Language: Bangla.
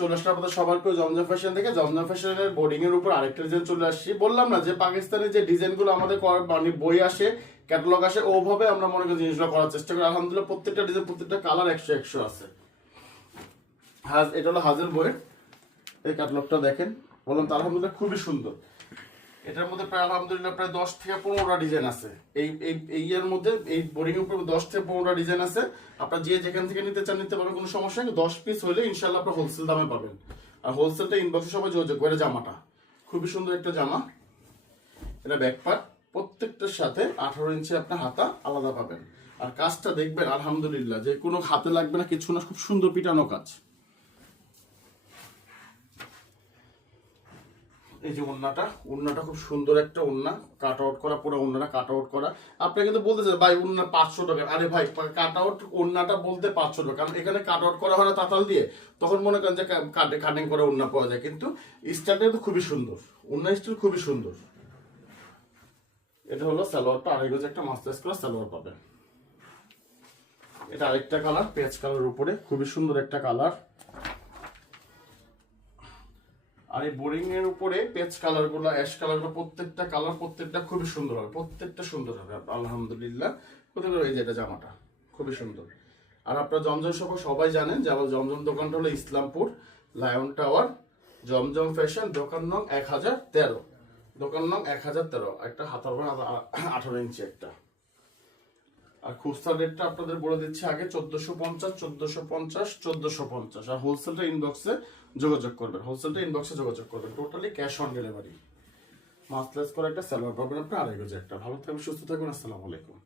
চলে আসলে আপনাদের সবার প্রিয় জমজম ফ্যাশন থেকে। জমজম ফ্যাশনের বোর্ডিং এর উপর আরেকটা ডিজাইন চলে আসছি। বললাম না যে পাকিস্তানি যে ডিজাইনগুলো আমাদের মানে বই আসে, ক্যাটালগ আসে, ওভাবে আমরা মনে করি জিনিসগুলো করার চেষ্টা করি। আলহামদুলিল্লাহ প্রত্যেকটা ডিজাইন, প্রত্যেকটা কালার 100 আছে। এটা হলো হাজের বইয়ের এই ক্যাটালগটা দেখেন, বললাম তো আলহামদুলিল্লাহ খুবই সুন্দর। এটার মধ্যে প্রায় আলহামদুলিল্লাহ প্রায় 10 থেকে 15টা ডিজাইন আছে। এই এর মধ্যে এই বোর্ডিং এর উপর 10 থেকে 15টা ডিজাইন আছে। আপনারা যে যেখান থেকে নিতে চান নিতে পারবেন, কোনো সমস্যা নেই। 10 পিস হলে ইনশাআল্লাহ আপনারা হোলসেল দামে পাবেন। আর হোলসেলটা ইনবক্সে সবাই যোগাযোগ করে। জামাটা খুবই সুন্দর একটা জামা। এটা ব্যাক পার্ট, প্রত্যেকটার সাথে 18 ইঞ্চি আপনার হাতা আলাদা পাবেন। আর কাজটা দেখবেন আলহামদুলিল্লাহ যে কোনো হাতে লাগবে না, কিছু না, খুব সুন্দর পিটানো কাজ। এই যে ওন্নাটা খুব সুন্দর একটা ওন্না, কাট আউট করা, পুরো ওন্নাটা কাট আউট করা। আপনি কিন্তু বলতেছেন ভাই ওন্না 500 টাকা। আরে ভাই, কাট আউট ওন্নাটা বলতে 500 টাকা, কারণ এখানে কাট আউট করা হয় না তাতাল দিয়ে, তখন মনে করেন যে কাটিং করে ওন্না পাওয়া যায়। কিন্তু স্টাইলটা কিন্তু খুবই সুন্দর, ওন্না স্টাইল খুবই সুন্দর। এটা হলো সালোয়ারটা, আড়াই গজ একটা মাস্টার্স করা সালোয়ার পাবেন। এটা আরেকটা কালার, পেঁয়াজ কালার উপরে, খুবই সুন্দর একটা কালার। আর এই বোরিং এর উপরে পেজ কালার গুলো, অ্যাশ কালার গুলো, প্রত্যেকটা কালার প্রত্যেকটা খুবই সুন্দর হবে, প্রত্যেকটা সুন্দর হবে আলহামদুলিল্লাহ। এই যে এটা জামাটা খুবই সুন্দর। আর আপনারা জমজম সবাই জানেন যে আমার জমজম দোকানটা হলো ইসলামপুর লায়ন টাওয়ার, জমজম ফ্যাশন, দোকান নং 1013, দোকান নং 1013। একটা হাতার 18 ইঞ্চি একটা। আর খুচরা রেটটা আপনাদের বলে দিচ্ছি আগে, 1450, 1450। আর হোলসেলটা ইনবক্সে যোগাযোগ করবেন, টোটালি ক্যাশ অন ডেলিভারি। মাসলেস করে একটা সালোয়ার পাবেন আপনার, আড়াই গজ একটা। ভালো থাকবেন, সুস্থ থাকবেন। আসসালামু আলাইকুম।